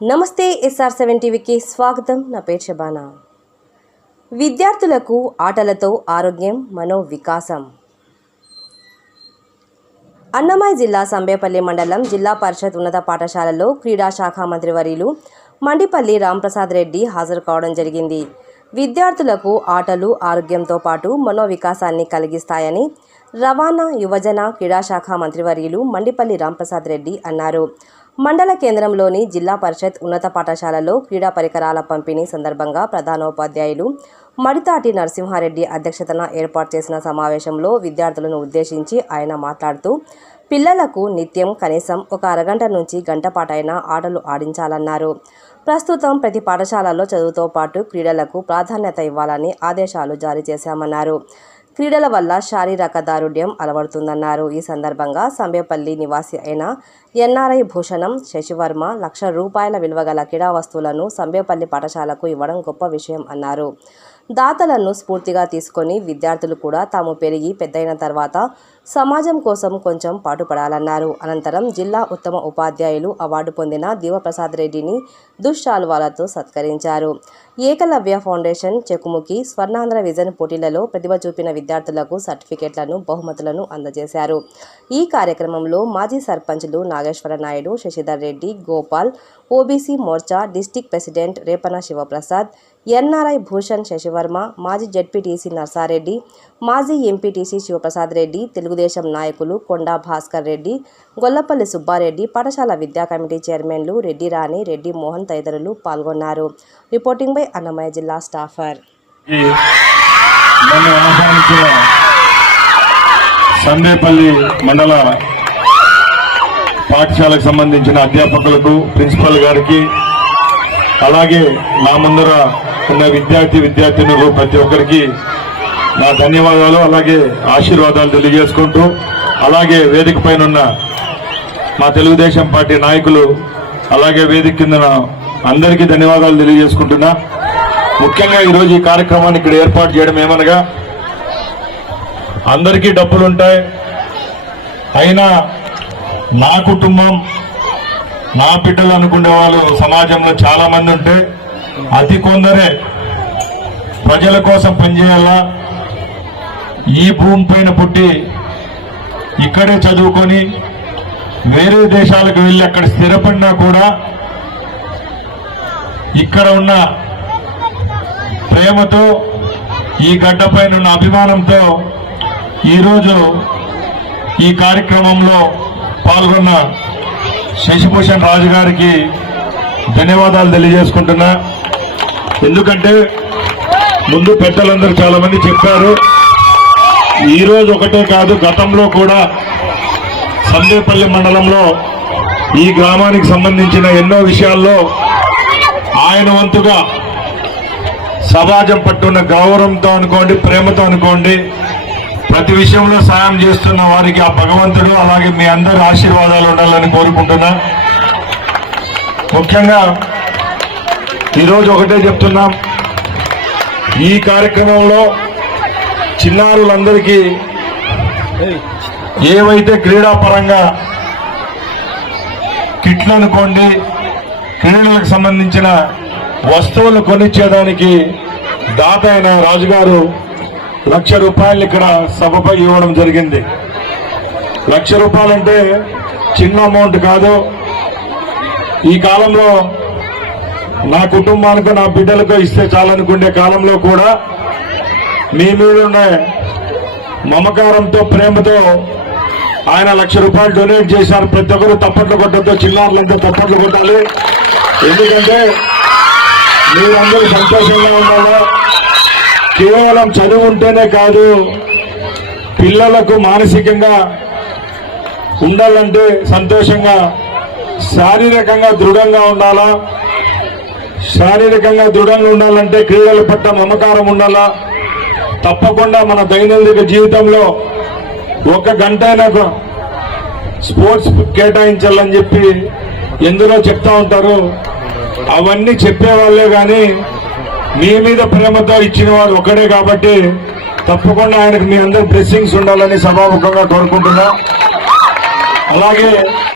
నమస్తే SR seven టీవీకి స్వాగతం. నా పేరు శబానా విద్యార్థులకు ఆటలతో ఆరోగ్యం మనో వికాసం అన్నమయ్య జిల్లా సంబేపల్లి మండలం జిల్లా పరిషత్ ఉన్నత పాఠశాలలో క్రీడా శాఖ మంత్రివర్యులు మండిపల్లి రాంప్రసాద్ రెడ్డి హాజరు కావడం జరిగింది. విద్యార్థులకు ఆటలు ఆరోగ్యంతో పాటు మనోవికాసాన్ని కలిగిస్తాయని రవాణా యువజన క్రీడా శాఖ మంత్రివర్యులు మండిపల్లి రాంప్రసాద్ రెడ్డి అన్నారు. మండల కేంద్రంలోని జిల్లా పరిషత్ ఉన్నత పాఠశాలలో క్రీడా పరికరాల పంపిణీ సందర్భంగా ప్రధానోపాధ్యాయులు మడితాటి నరసింహారెడ్డి అధ్యక్షతన ఏర్పాటు చేసిన సమావేశంలో విద్యార్థులను ఉద్దేశించి ఆయన మాట్లాడుతూ పిల్లలకు నిత్యం కనీసం ఒక అరగంట నుంచి గంట పాటైనా ఆటలు ఆడించాలన్నారు. ప్రస్తుతం ప్రతి పాఠశాలలో చదువుతో పాటు క్రీడలకు ప్రాధాన్యత ఇవ్వాలని ఆదేశాలు జారీ చేశామన్నారు. క్రీడల వల్ల శారీరక దారుఢ్యం అలవడుతుందన్నారు. ఈ సందర్భంగా సంబేపల్లి నివాసి అయిన ఎన్ఆర్ఐ భూషణం శశివర్మ లక్ష రూపాయల విలువగల క్రీడా వస్తువులను సంబేపల్లి పాఠశాలకు ఇవ్వడం గొప్ప విషయం అన్నారు. దాతలను స్ఫూర్తిగా తీసుకొని విద్యార్థులు కూడా తాము పెరిగి పెద్దయిన తర్వాత సమాజం కోసం కొంచెం పాటుపడాలన్నారు. అనంతరం జిల్లా ఉత్తమ ఉపాధ్యాయులు అవార్డు పొందిన దీవప్రసాద్ రెడ్డిని దుశ్శాలువాలతో సత్కరించారు. ఏకలవ్య ఫౌండేషన్ చెకుముకి స్వర్ణాంధ్ర విజన్ పోటీలలో ప్రతిభ చూపిన విద్యార్థులకు సర్టిఫికెట్లను బహుమతులను అందజేశారు. ఈ కార్యక్రమంలో మాజీ సర్పంచ్లు Nageswara Naidu Sasidhar Reddy Gopal OBC Morcha district president Repana Sivaprasad NRI Bhushan Sasivarma మాజీ జడ్పీటీసీ నర్సారెడ్డి మాజీ ఎంపీటీసీ శివప్రసాద్ రెడ్డి తెలుగుదేశం నాయకులు కొండా భాస్కర్ రెడ్డి గొల్లపల్లి సుబ్బారెడ్డి పాఠశాల విద్యా కమిటీ చైర్మన్లు రెడ్డి రాణి రెడ్డి మోహన్ తదితరులు పాల్గొన్నారు. రిపోర్టింగ్ బై అన్నమయ్య జిల్లా స్టాఫర్. ఆహ్వానించిన సందేపల్లి మండల పాఠశాలకు సంబంధించిన అధ్యాపకులకు ప్రిన్సిపల్ గారికి అలాగే నా ముందర ఉన్న విద్యార్థి విద్యార్థినులు ప్రతి ఒక్కరికి నా ధన్యవాదాలు అలాగే ఆశీర్వాదాలు తెలియజేసుకుంటూ అలాగే వేదిక పైన ఉన్న మా తెలుగుదేశం పార్టీ నాయకులు అలాగే వేదిక కింద అందరికీ ధన్యవాదాలు తెలియజేసుకుంటున్నా. ముఖ్యంగా ఈరోజు ఈ కార్యక్రమాన్ని ఇక్కడ ఏర్పాటు చేయడం ఏమనగా అందరికీ డబ్బులు ఉంటాయి అయినా నా కుటుంబం నా బిడ్డలు అనుకునే వాళ్ళు సమాజంలో చాలా మంది ఉంటే అతి కొందరే ప్రజల కోసం పనిచేయాలా? ఈ భూమి పైన పుట్టి ఇక్కడే చదువుకొని వేరే దేశాలకు వెళ్ళి అక్కడ స్థిరపడినా కూడా ఇక్కడ ఉన్న ప్రేమతో ఈ గడ్డపైన అభిమానంతో ఈరోజు ఈ కార్యక్రమంలో పాల్గొన్న శశిభూషణ్ రాజు గారికి ధన్యవాదాలు తెలియజేసుకుంటున్నా. ఎందుకంటే ముందు పెద్దలందరూ చాలామంది చెప్పారు ఈ రోజు ఒకటే కాదు గతంలో కూడా సందేపల్లి మండలంలో ఈ గ్రామానికి సంబంధించిన ఎన్నో విషయాల్లో ఆయన వంతుగా సమాజం పట్టున్న గౌరవంతో అనుకోండి ప్రేమతో అనుకోండి ప్రతి విషయంలో సాయం చేస్తున్న వారికి ఆ భగవంతుడు అలాగే మీ అందరి ఆశీర్వాదాలు ఉండాలని కోరుకుంటున్నా. ముఖ్యంగా ఈరోజు ఒకటే చెప్తున్నాం. ఈ కార్యక్రమంలో చిన్నారులందరికీ ఏవైతే క్రీడాపరంగా కిట్లు అనుకోండి క్రీడలకు సంబంధించిన వస్తువులు కొనిచ్చేదానికి దాత అయిన రాజుగారు లక్ష రూపాయలు ఇక్కడ సభపై ఇవ్వడం జరిగింది. లక్ష రూపాయలంటే చిన్న అమౌంట్ కాదు. ఈ కాలంలో నా కుటుంబానికి నా బిడ్డలకు ఇస్తే చాలనుకునే కాలంలో కూడా మీ మీద మమకారంతో ప్రేమతో ఆయన లక్ష రూపాయలు డొనేట్ చేశారు. ప్రతి ఒక్కరు తప్పట్లు కొట్టడంతో చిన్నారులంతా తప్పట్లు కొట్టాలి. ఎందుకంటే మీరందరూ సంతోషంగా ఉండాలా కేవలం చదువు ఉంటేనే కాదు పిల్లలకు మానసికంగా ఉండాలంటే సంతోషంగా శారీరకంగా దృఢంగా ఉండాలా? శారీరకంగా దృఢంగా ఉండాలంటే క్రీడల పట్ల మమకారం ఉండాలా? తప్పకుండా మన దైనందిక జీవితంలో ఒక గంట అయినా స్పోర్ట్స్ కేటాయించాలని చెప్పి ఎందులో చెప్తా ఉంటారు. అవన్నీ చెప్పేవాళ్ళే కానీ మీ మీద ప్రేమతో ఇచ్చిన వాడు ఒకడే కాబట్టి తప్పకుండా ఆయనకు మీ అందరు బ్లెస్సింగ్స్ ఉండాలని సభాముఖంగా కోరుకుంటున్నా. అలాగే